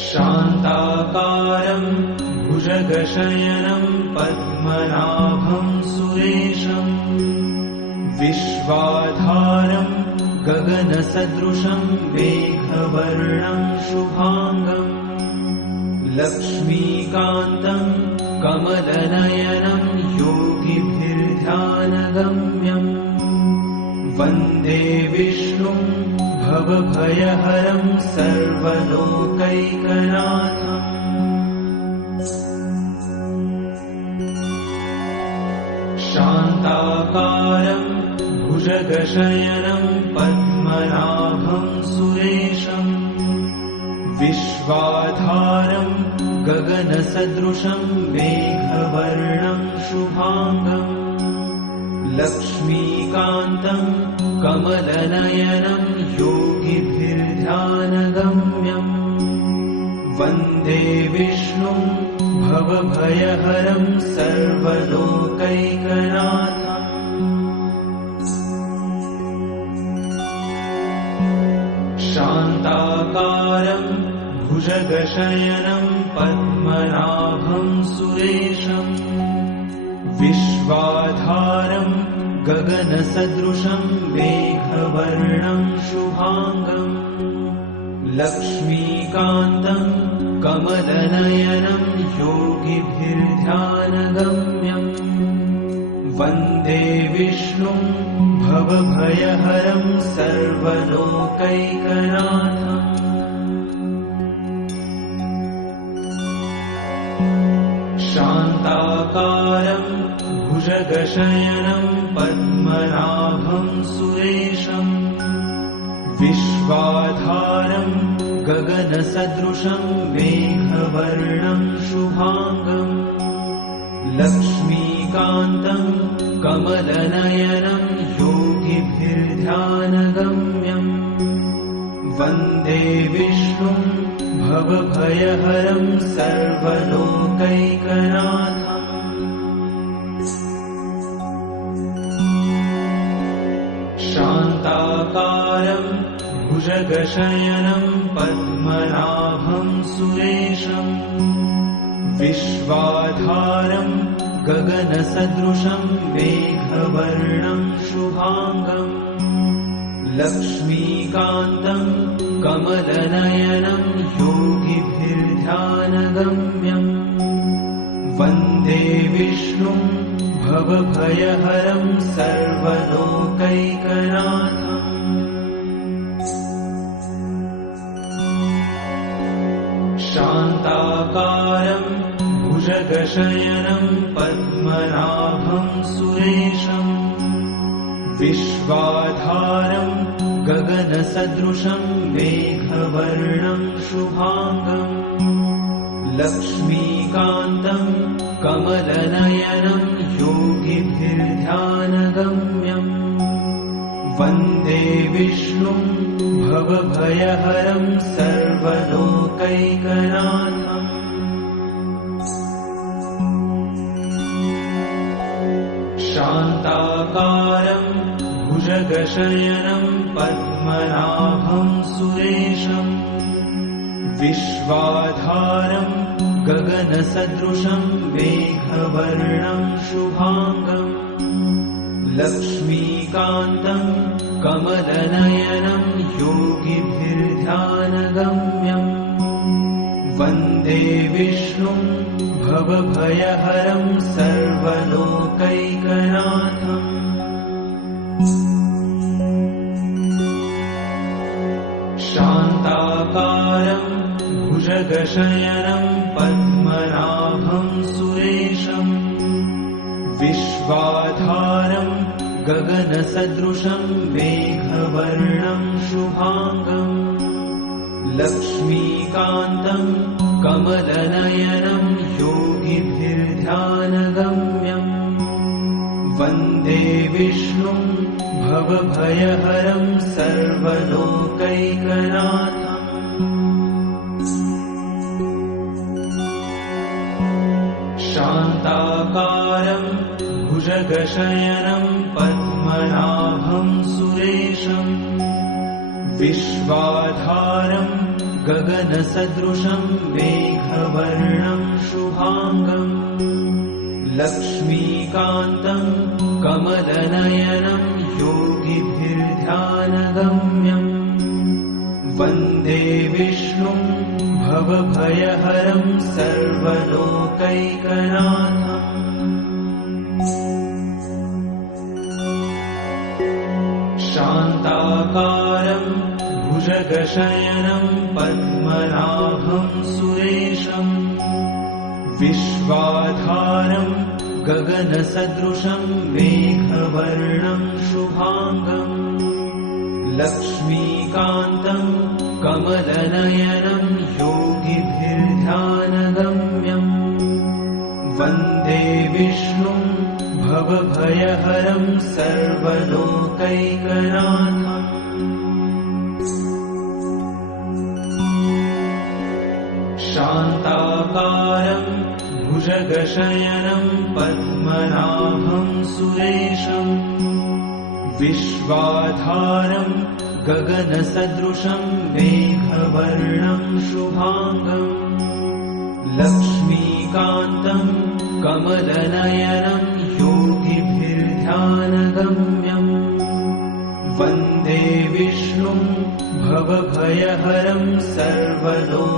शान्ताकारं भुजगशयनं पद्मनाभं सुरेशं विश्वाधारं गगनसदृशं मेघवर्णं शुभांगं लक्ष्मीकान्तं कमलनयनं योगिभिर्ध्यानगम्यं वन्दे विष्णुं भवभयहरं सर्वलोकैकनाथम् शान्ताकारं भुजगशयनं पद्मनाभं सुरेशं विश्वाधारं गगनसदृशं मेघवर्णं शुभांगं लक्ष्मीकान्तं कमलनयनं योगिभिर्ध्यानगम्यं वन्दे विष्णुं भवभयहरं सर्वलोकैकनाथम् शान्ताकारं भुजगशयनं पद्मनाभं सुरेशं विश्वाधारं गगनसदृशं मेघवर्णं शुभांगं लक्ष्मीकान्तं कमलनयनं योगिभिर्ध्यानगम्यं वन्दे विष्णुं भवभयहरं सर्वलोकैकनाथम् शान्ताकारं भुजगशयनं पद्मनाभं सुरेशं विश्वाधारं गगनसदृशं मेघवर्णं शुभांगं लक्ष्मीकान्तं कमलनयनं योगिभिर्ध्यानगम्यं वन्दे विष्णुं भवभयहरं सर्वलोकैकनाथम् शान्ताकारं भुजगशयनं पद्मनाभं सुरेशं विश्वाधारं गगनसदृशं मेघवर्णं शुभांगं लक्ष्मीकान्तं कमलनयनं योगिभिर्ध्यानगम्यं वन्दे विष्णुं भवभयहरं सर्वलोकैकनाथम् शान्ताकारं भुजगशयनं पद्मनाभं सुरेशं विश्वाधारं गगनसदृशं मेघवर्णं शुभांगं लक्ष्मीकान्तं कमलनयनं योगिभिर्ध्यानगम्यं वन्दे विष्णुं भवभयहरं सर्वलोकैकनाथम् शान्ताकारं भुजगशयनं पद्मनाभं सुरेशं विश्वाधारं गगनसदृशं मेघवर्णं शुभांगं लक्ष्मीकान्तं कमलनयनं योगिभिर्ध्यानगम्यं वन्दे विष्णुं भवभयहरं सर्वलोकैकनाथम् शान्ताकारं भुजगशयनं पद्मनाभं सुरेशं विश्वाधारं गगनसदृशं मेघवर्णं शुभांगं लक्ष्मीकान्तं कमलनयनं योगिभिर्ध्यानगम्यं वन्दे विष्णुं भवभयहरं सर्वलोकैकनाथम् शान्ताकारं भुजगशयनं पद्मनाभं सुरेशं विश्वाधारं गगनसदृशं मेघवर्णं शुभाङ्गम् लक्ष्मीकान्तं कमलनयनं योगिभिर्ध्यानगम्यम् वन्दे विष्णुं भवभयहरं सर्वलोकैकनाथम् शान्ताकारं भुजगशयनं पद्मनाभं सुरेशम् विश्वाधारं गगनसदृशं मेघवर्णं शुभाङ्गम् लक्ष्मीकान्तं कमलनयनं योगिभिर्ध्यानगम्यम् वन्दे विष्णुं भवभयहरं सर्वलोकैकनाथम् शान्ताकारं भुजगशयनं पद्मनाभं सुरेशम् विश्वाधारं गगनसदृशं मेघवर्णं शुभाङ्गम् लक्ष्मीकान्तं कमलनयनं योगिभिर्ध्यानगम्यम् वन्दे विष्णुं भवभयहरं सर्वलोकैकनाथम्